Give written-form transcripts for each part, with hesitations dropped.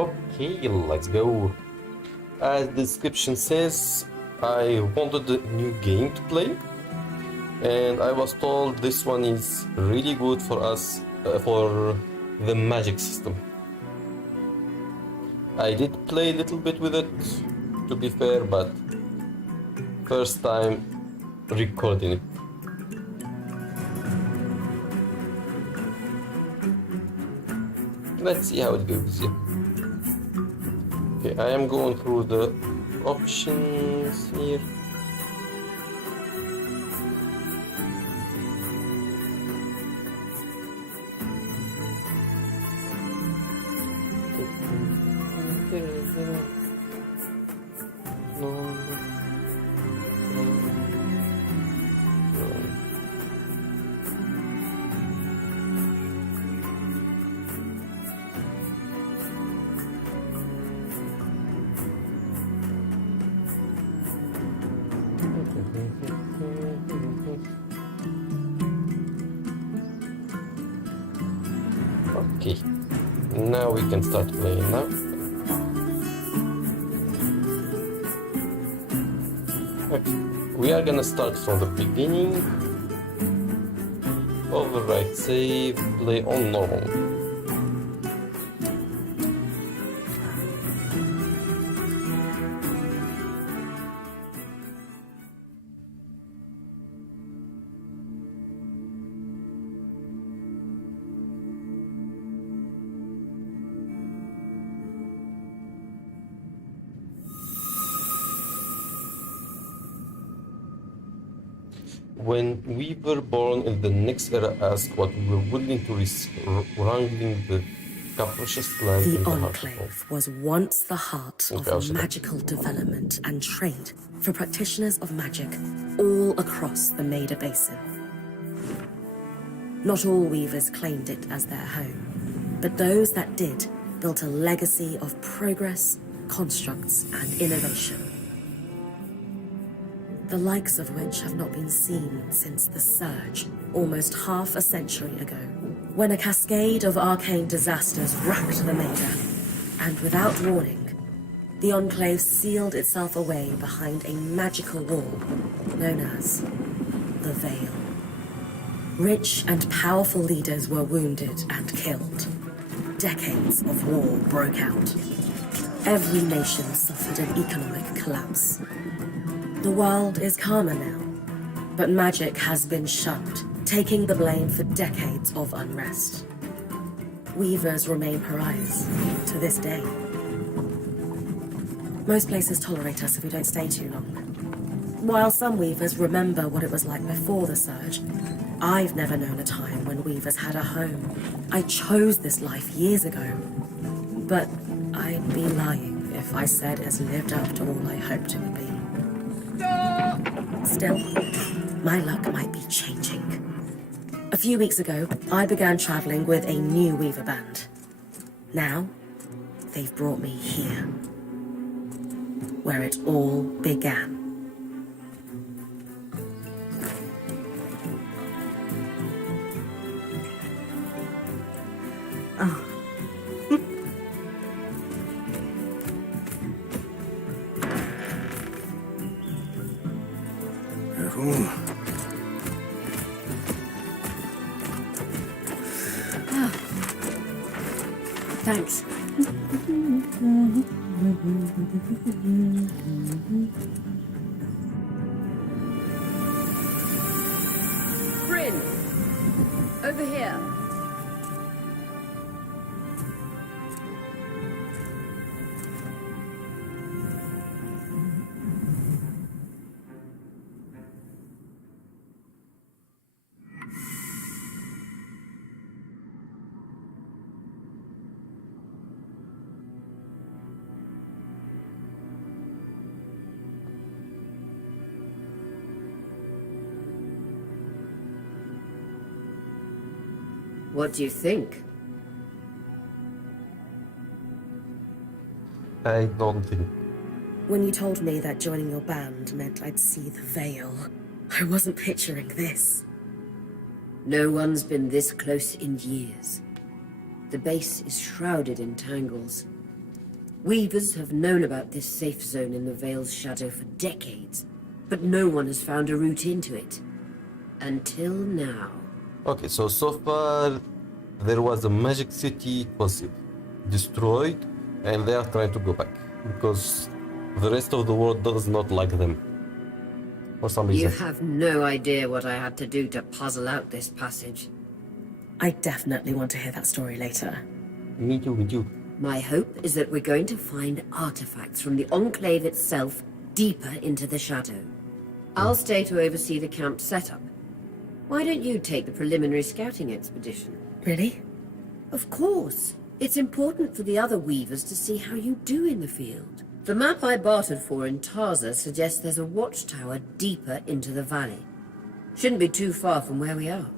Okay, let's go. As the description says, I wanted a new game to play, and I was told this one is really good for us, for the magic system. I did play a little bit with it, to be fair, but first time recording it. Let's see how it goes. Okay, I am going through the options here. Okay, now we can start playing now. Okay, we are gonna start from the beginning. Override save, play on normal. When we were born in the next era, asked what we were willing to risk, wrangling the capricious land in The the Enclave was once the heart of magical development and trade for practitioners of magic all across the Maida Basin. Not all weavers claimed it as their home, but those that did built a legacy of progress, constructs, and innovation. The likes of which have not been seen since the Surge, almost half a century ago, when a cascade of arcane disasters racked the Maida, and without warning, the Enclave sealed itself away behind a magical wall known as the Veil. Rich and powerful leaders were wounded and killed. Decades of war broke out. Every nation suffered an economic collapse. The world is calmer now, but magic has been shunned, taking the blame for decades of unrest. Weavers remain pariahs to this day. Most places tolerate us if we don't stay too long. While some weavers remember what it was like before the Surge, I've never known a time when weavers had a home. I chose this life years ago, but I'd be lying if I said it's lived up to all I hoped it would be. Still, my luck might be changing. A few weeks ago, I began traveling with a new weaver band. Now, they've brought me here, where it all began. Oh. Thanks. Bryn, over here. What do you think? I don't think. When you told me that joining your band meant I'd see the Veil, I wasn't picturing this. No one's been this close in years. The base is shrouded in tangles. Weavers have known about this safe zone in the Vale's shadow for decades, but no one has found a route into it. Until now. Okay, so far there was a magic city, it was destroyed, and they are trying to go back because the rest of the world does not like them for some reason. You have no idea what I had to do to puzzle out this passage. I definitely want to hear that story later. Me too, me too. My hope is that we're going to find artifacts from the Enclave itself deeper into the shadow. I'll stay to oversee the camp setup. Why don't you take the preliminary scouting expedition? Really? Of course. It's important for the other weavers to see how you do in the field. The map I bartered for in Tarza suggests there's a watchtower deeper into the valley. Shouldn't be too far from where we are.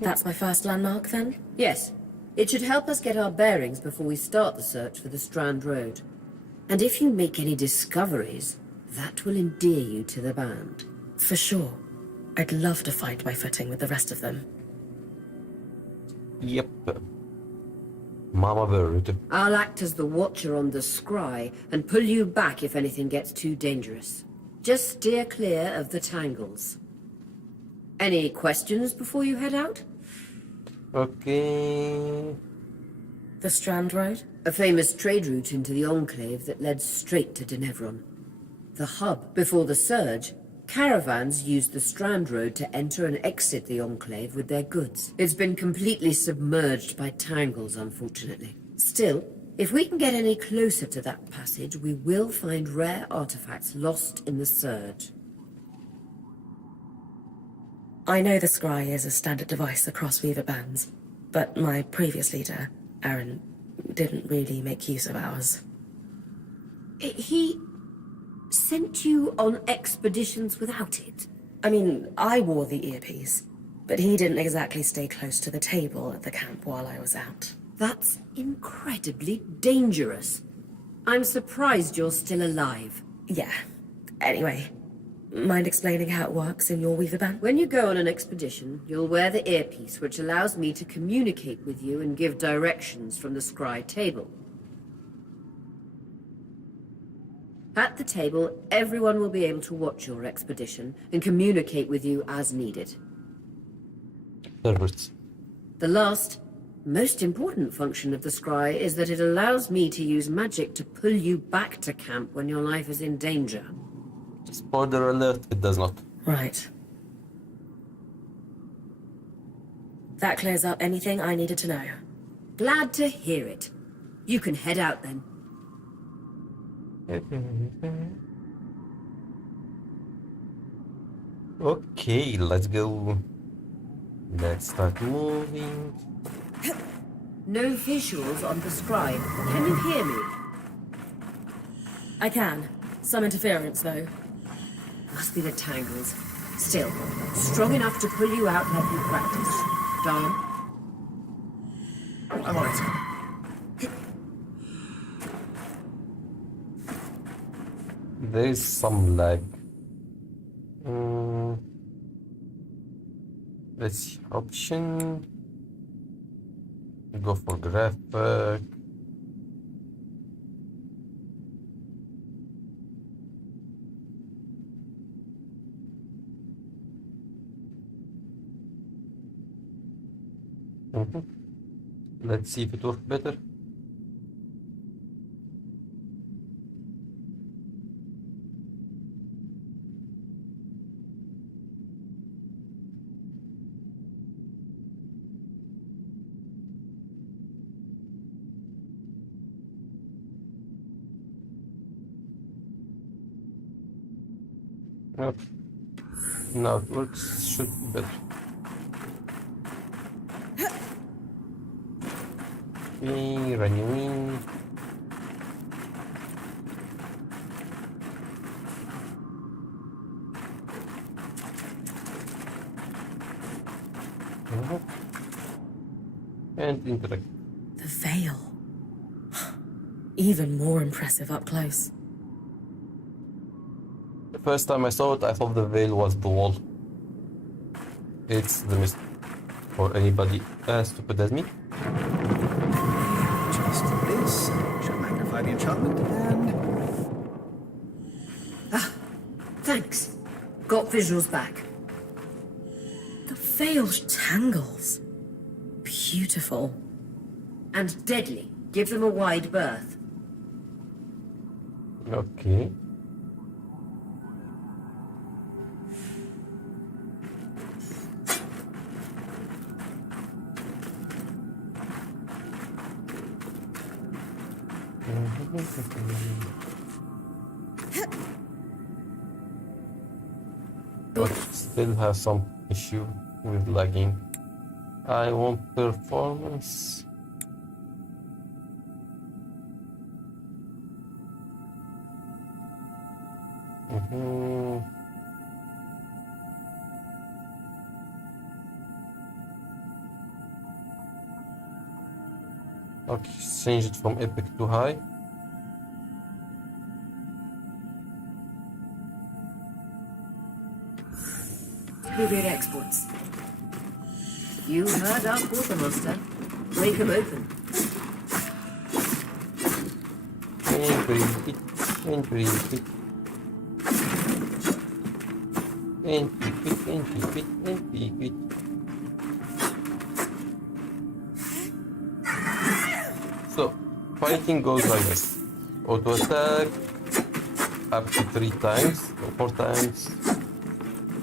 That's my first landmark, then? Yes. It should help us get our bearings before we start the search for the Strand Road. And if you make any discoveries, that will endear you to the band. For sure. I'd love to find my footing with the rest of them. Yep. Mama bird. I'll act as the watcher on the scry and pull you back if anything gets too dangerous. Just steer clear of the tangles. Any questions before you head out? Okay. The Strand Road? A famous trade route into the Enclave that led straight to Denevron. The hub before the Surge, caravans used the Strand Road to enter and exit the Enclave with their goods. It's been completely submerged by tangles, unfortunately. Still, if we can get any closer to that passage, we will find rare artifacts lost in the Surge. I know the scry is a standard device across Weaver bands, but my previous leader, Aaron, didn't really make use of ours. He sent you on expeditions without it? I mean, I wore the earpiece, but he didn't exactly stay close to the table at the camp while I was out. That's incredibly dangerous. I'm surprised you're still alive. Yeah. Anyway, mind explaining how it works in your Weaver band? When you go on an expedition, you'll wear the earpiece, which allows me to communicate with you and give directions from the scry table. At the table, everyone will be able to watch your expedition and communicate with you as needed. Perfect. The last, most important function of the scry is that it allows me to use magic to pull you back to camp when your life is in danger. Spoiler alert, it does not. Right. That clears up anything I needed to know. Glad to hear it. You can head out then. Okay, let's go. Let's start moving. No visuals on the scry. Can you hear me? I can. Some interference, though. Must be the tangles. Still, strong enough to pull you out like you practiced. Dom? I'm on it. There is some lag. Let's see. Option. Go for graphic. Let's see if it works better. Yep. Now it works, should be better. Okay, running in. And interact. The veil. Even more impressive up close. The first time I saw it, I thought the veil was the wall. It's the mist. For anybody as stupid as me. Just this should magnify the enchantment and... Thanks. Got visuals back. The veiled tangles. Beautiful. And deadly. Give them a wide berth. Okay. But still have some issue with lagging. I want performance. Okay, change it from epic to high. Bluebeard exports. You heard our quartermaster. Break them open. And breathe it, and breathe it. And keep it, and keep it, and keep it. So, fighting goes like this. Auto attack up to 3 times, or 4 times.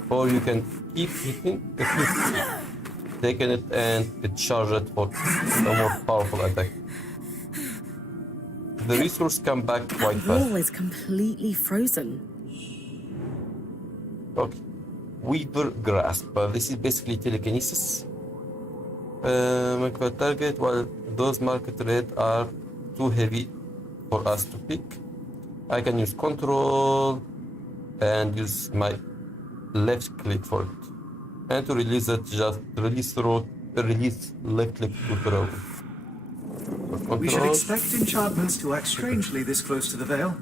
Or you can keep hitting if you've taken it and it charge it for a more powerful attack. The resource come back quite The fast. wall is completely frozen. Okay. Weaver Grasp. This is basically telekinesis. Mark a target while those marked red are too heavy for us to pick. I can use control and use my left click for it. And to release it, just release left click to throw. We should expect enchantments to act strangely this close to the Veil.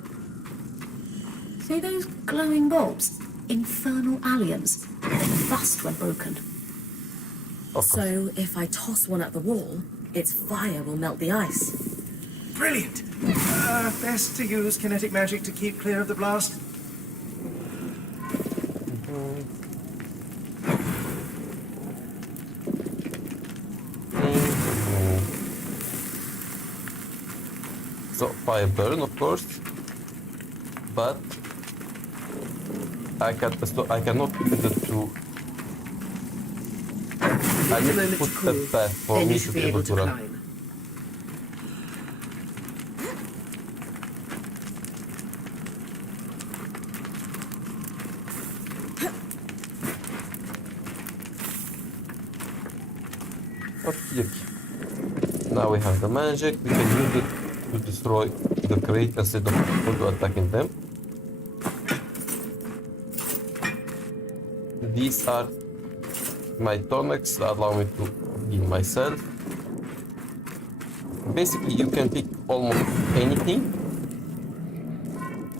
See those glowing bulbs? Infernal aliens. They bust when broken. So if I toss one at the wall, its fire will melt the ice. Brilliant! Best to use kinetic magic to keep clear of the blast. So fire burn, of course, but I cannot use it to. I need to put a path for Then me you to should be able to run. climb. Okay. Now we have the magic. We can use it to destroy the crate instead of auto attacking them. These are my tonics that allow me to heal myself. Basically, you can pick almost anything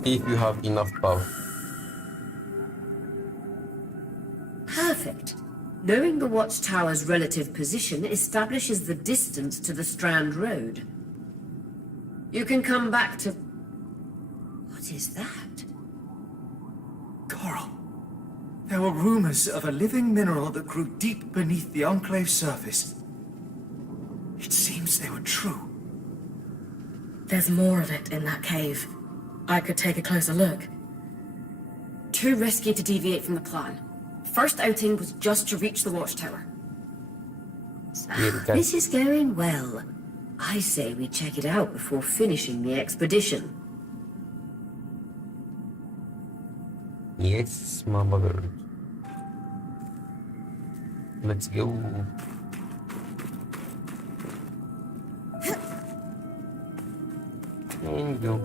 if you have enough power. Perfect. Knowing the watchtower's relative position establishes the distance to the Strand Road. You can come back to... What is that? Coral. There were rumors of a living mineral that grew deep beneath the Enclave's surface. It seems they were true. There's more of it in that cave. I could take a closer look. Too risky to deviate from the plan. First outing was just to reach the watchtower. This is going well. I say we check it out before finishing the expedition. Yes, Mama Bird. Let's go. And go.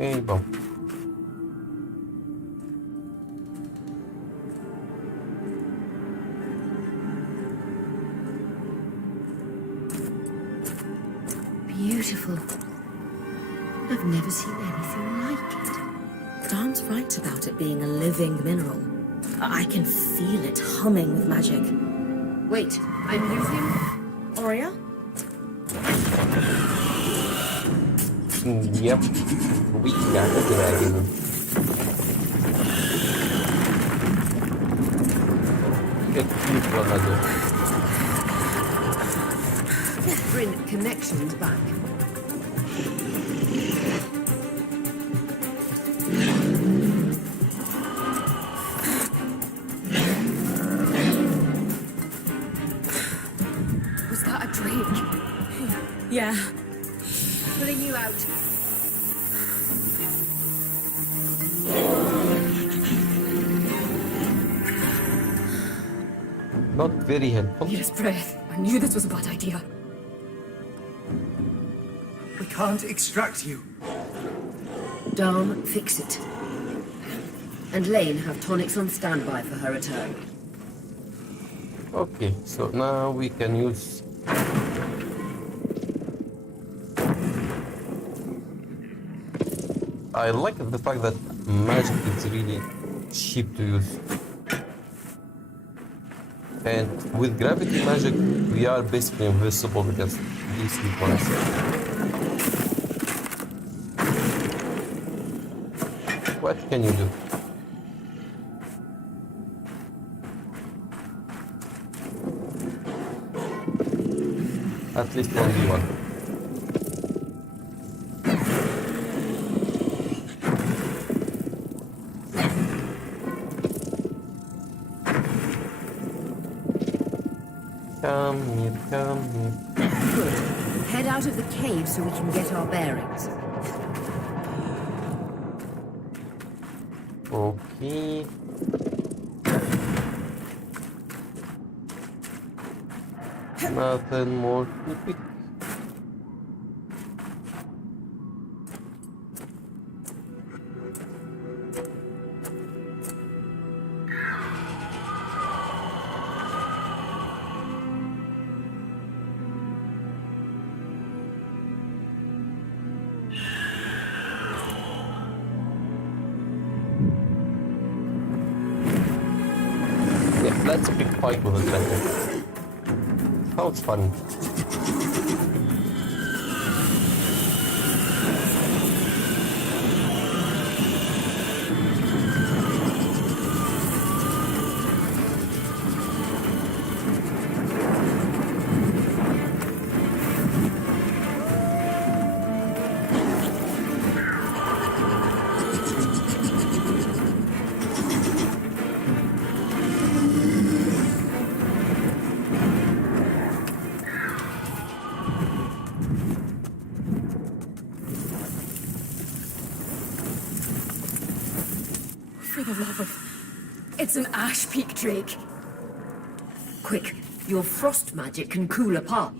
And go. Beautiful. I've never seen anything like it. Dan's right about it being a living mineral. I can feel it humming with magic. Wait, I'm using... Oria? Yep, we got a dragon. Get you another. Print connections back. Was that a drake? Yeah. Pulling you out. Not very helpful. Need his breath. I knew this was a bad idea. We can't extract you. Dom, fix it. And Lane have tonics on standby for her return. Okay, so now we can use. I like the fact that magic is really cheap to use. And with gravity magic, we are basically invisible against these weak ones. What can you do? At least 1v1. Come here, come here. Good. Head out of the cave so we can get our bearings. Okay. Nothing more to pick. Yeah, that's a big fight with a dragon. Sounds fun. For the love of... It's an ash peak drake. Quick, your frost magic can cool a path.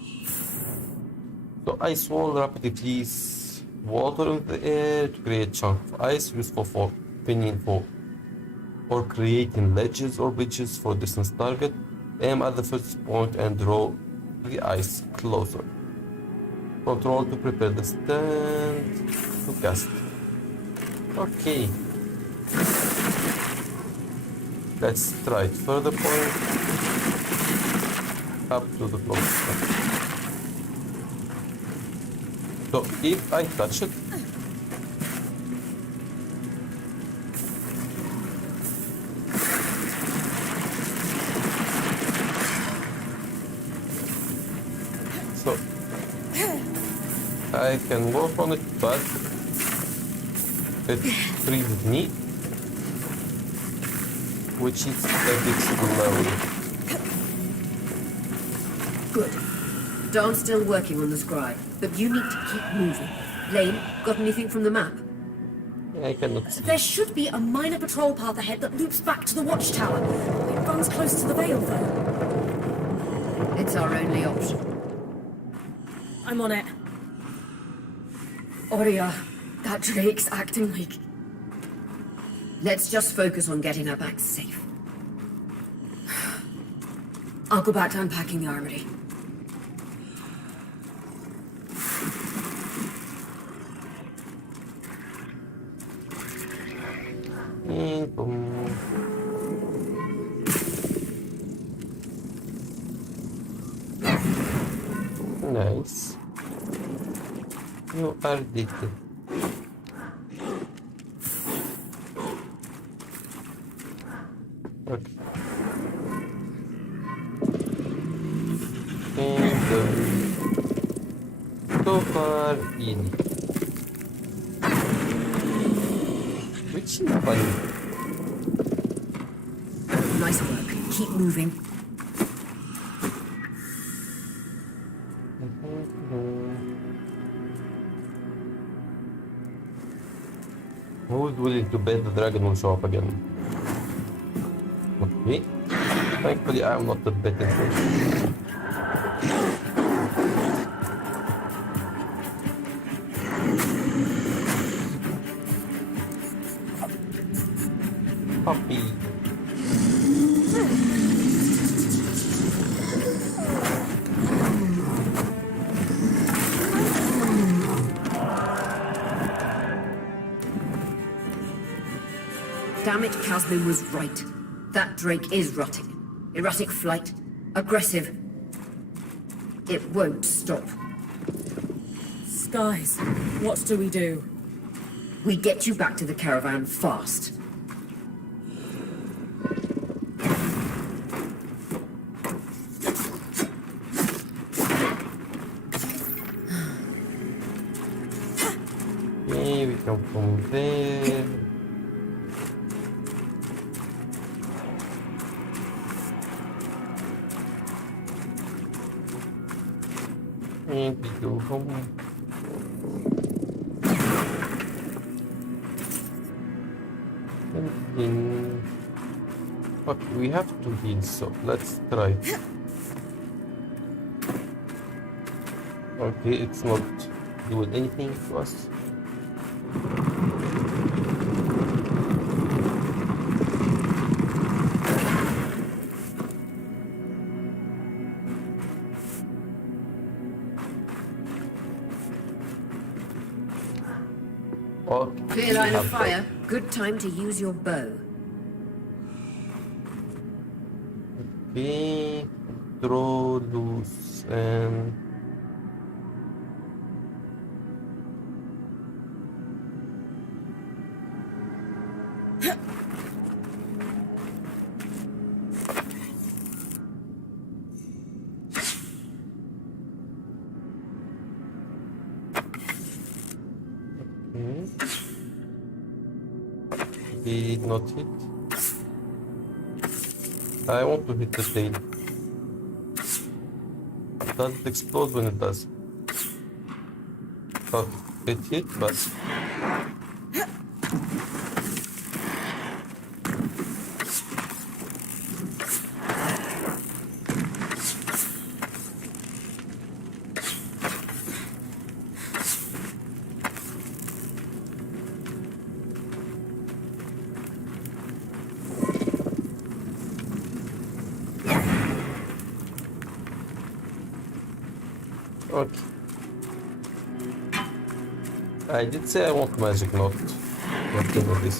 So ice wall rapidly flees water in the air to create chunk of ice useful for pinning for or creating ledges or bridges for distance target. Aim at the first point and draw the ice closer. Control to prepare the stand to cast. Okay. Let's try it. Further point up to the closest one. So if I touch it, so I can work on it, but it freezes me, which is a bit slowly. Good. Dom's still working on the scribe, but you need to keep moving. Lane, got anything from the map? I cannot see. There should be a minor patrol path ahead that loops back to the watchtower. It runs close to the Vale, though. It's our only option. I'm on it. Oria, that drake's acting like... Let's just focus on getting her back safe. I'll go back to unpacking the armory. And boom. Nice. You are dead. Okay. And so far easy. Which is funny. Nice work. Keep moving. Who's willing to bet the dragon will show up again? Not me. Thankfully, I'm not the betting person. Puppy. Damn it, Casmin was right. That drake is rotting. Erratic flight. Aggressive. It won't stop. Skies, what do we do? We get you back to the caravan fast. Okay, we come from there. And we go home. And then... Okay, we have to heal, so let's try. Okay, it's not doing anything to us. Okay, Clear we line of have fire. Good time to use your bow. that. Okay, throw loose and... He did not hit. I want to hit the tail. Does it explode when it does? Oh, it hit, but... Okay. I did say I want magic, not nothing of this.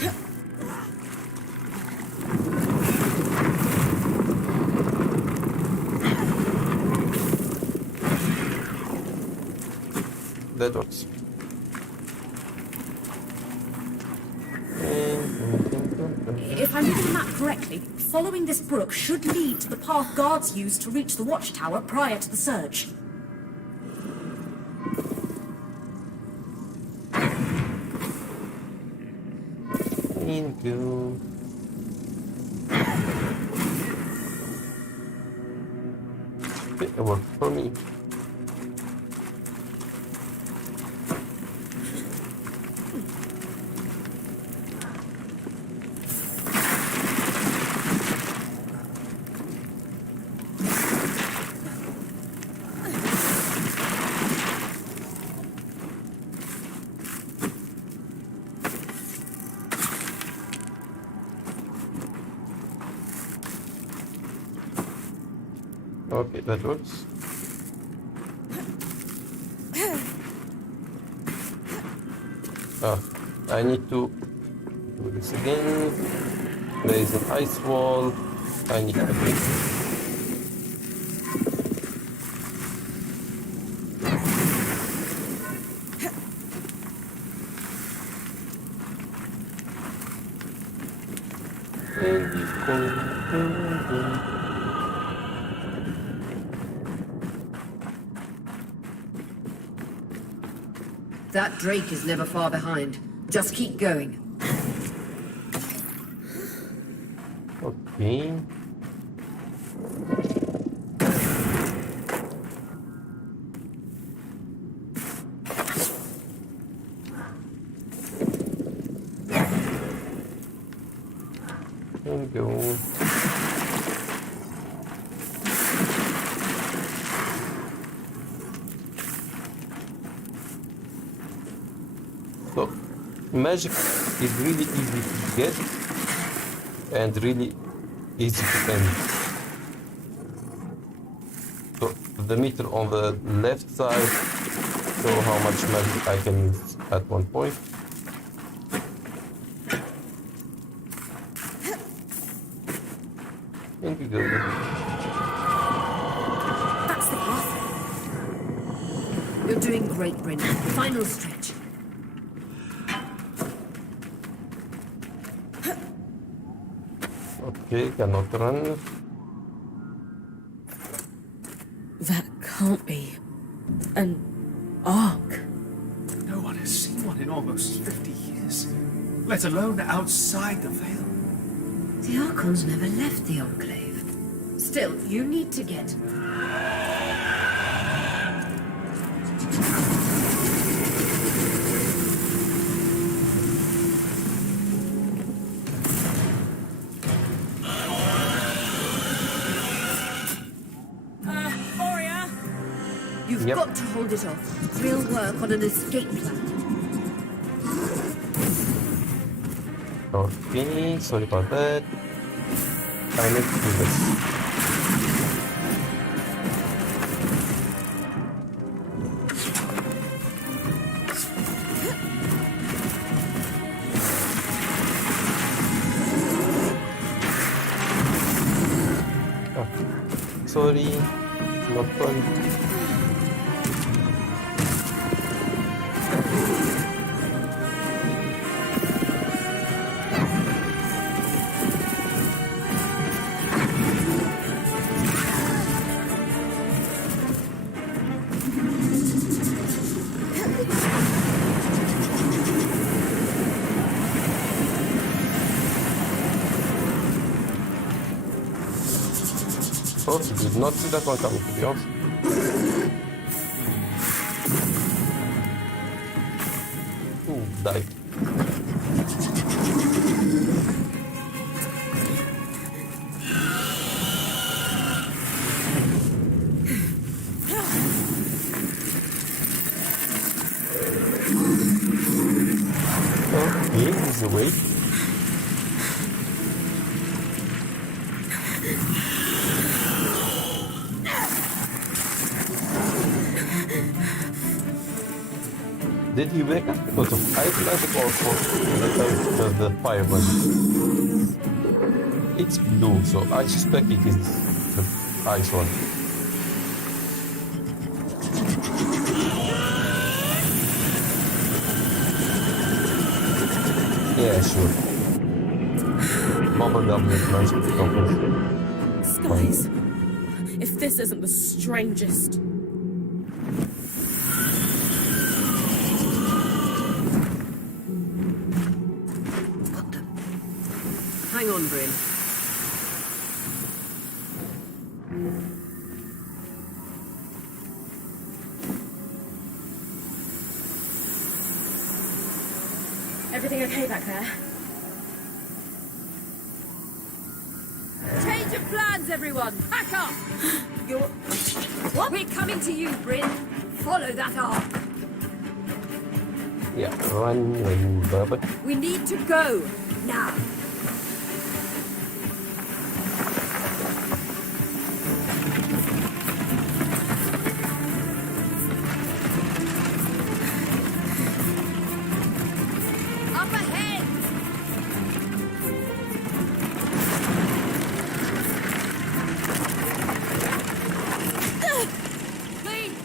That works. If I'm reading the map correctly, following this brook should lead to the path guards used to reach the watchtower prior to the surge. Go. It worked for me. Okay, that works. Ah, I need to do this again. There is an ice wall. I need to break it. That Drake is never far behind. Just keep going. Okay. There we go. So, magic is really easy to get and really easy to end. So, the meter on the left side show how much magic I can use at one point. And we go. That's the path. You're doing great, Bryn. Final stretch. Okay, cannot run. That can't be an ark. No one has seen one in almost 50 years, let alone outside the Veil. The Archons never left the Enclave. Still, you need to get... Oria! You've Yep. got to hold it off. We'll work on an escape plan. Okay, sorry about that. I need to do this. Oh, sorry, not fun. Oh, did not see that one coming, to be honest. Ooh, died. Okay, he's awake. Did he wake up because of ice magic or because the fire magic? It's blue, so I suspect it is the ice one. Yeah, sure. Bubblegum is nice to company. Skies. If this isn't the strangest. Got them. Hang on, Bryn. Everything okay back there? Change of plans, everyone! Pack up! You're... What? We're coming to you, Bryn. Follow that arc. Yeah, run, Bubba. We need to go. Now. Up ahead! Please!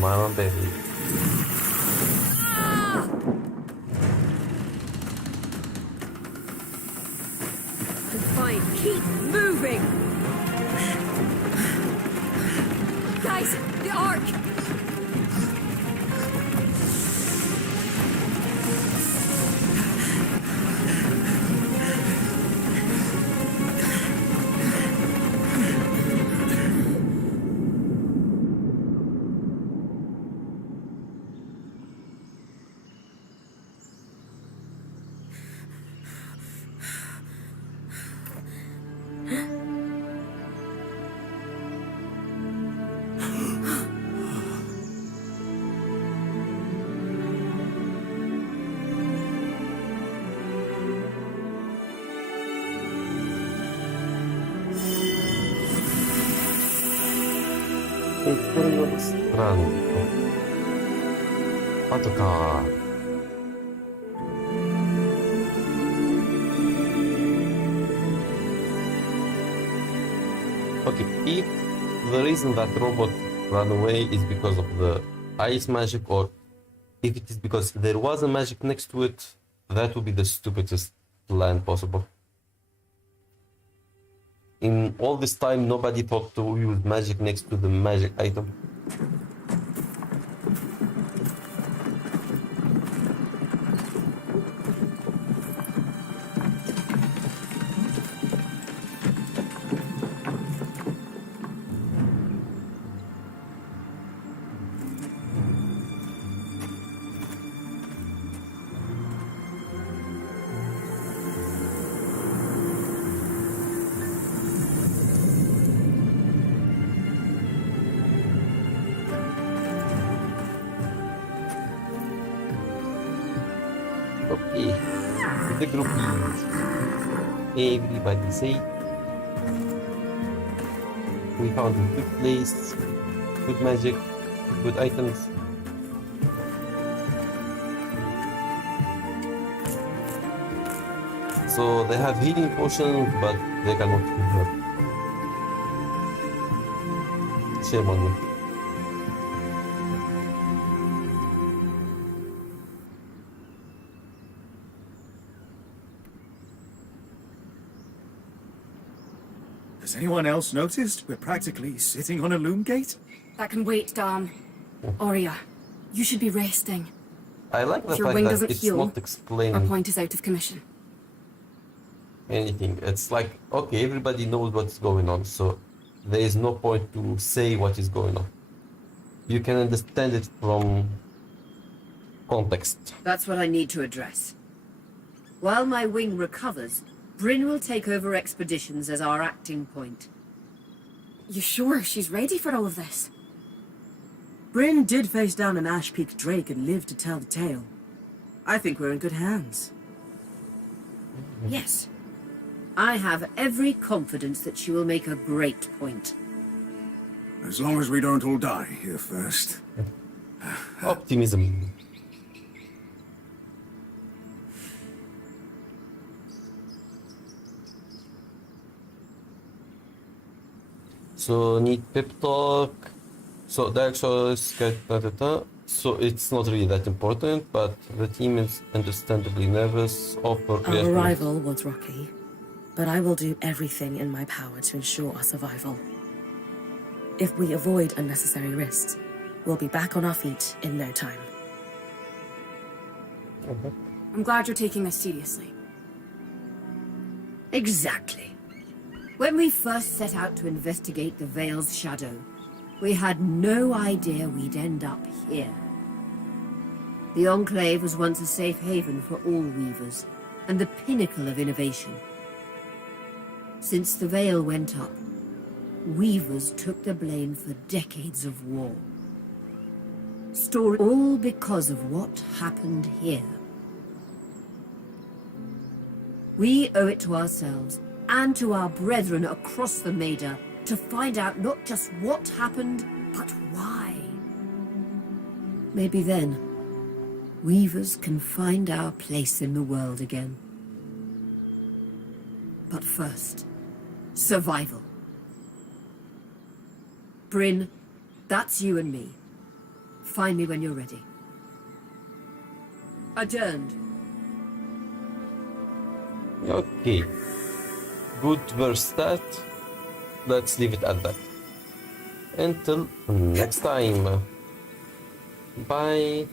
Mama baby. moving! Guys, the Ark! Eternal Strands. Autocar. Okay, if the reason that robot ran away is because of the ice magic, or if it is because there was a magic next to it, that would be the stupidest plan possible. In all this time, nobody thought to use magic next to the magic item. Okay, the group is everybody say we found a good place, good magic, good items. So they have healing potions, but they cannot heal her. Shame on you. Has anyone else noticed we're practically sitting on a loom gate? That can wait, Dan. Aurea, you should be resting. I like the If your fact wing that doesn't it's heal, not our explaining point is out of commission. anything. It's like, okay, everybody knows what's going on, so there is no point to say what is going on. You can understand it from context. That's what I need to address. While my wing recovers, Bryn will take over expeditions as our acting point. You sure she's ready for all of this? Bryn did face down an Ash Peak Drake and lived to tell the tale. I think we're in good hands. Yes. I have every confidence that she will make a great point. As long as we don't all die here first. Optimism. So need pep talk. So the actual is so it's not really that important, but the team is understandably nervous. Offer Our arrival was rocky, but I will do everything in my power to ensure our survival. If we avoid unnecessary risks, we'll be back on our feet in no time. I'm glad you're taking this seriously. Exactly. When we first set out to investigate the Veil's shadow, we had no idea we'd end up here. The Enclave was once a safe haven for all weavers, and the pinnacle of innovation. Since the Veil went up, weavers took the blame for decades of war. All because of what happened here. We owe it to ourselves and to our brethren across the Maida to find out not just what happened, but why. Maybe then, weavers can find our place in the world again. But first, survival. Bryn, that's you and me. Find me when you're ready. Adjourned. Okay. Good verse stat. let's leave it at that. Until next time. Bye.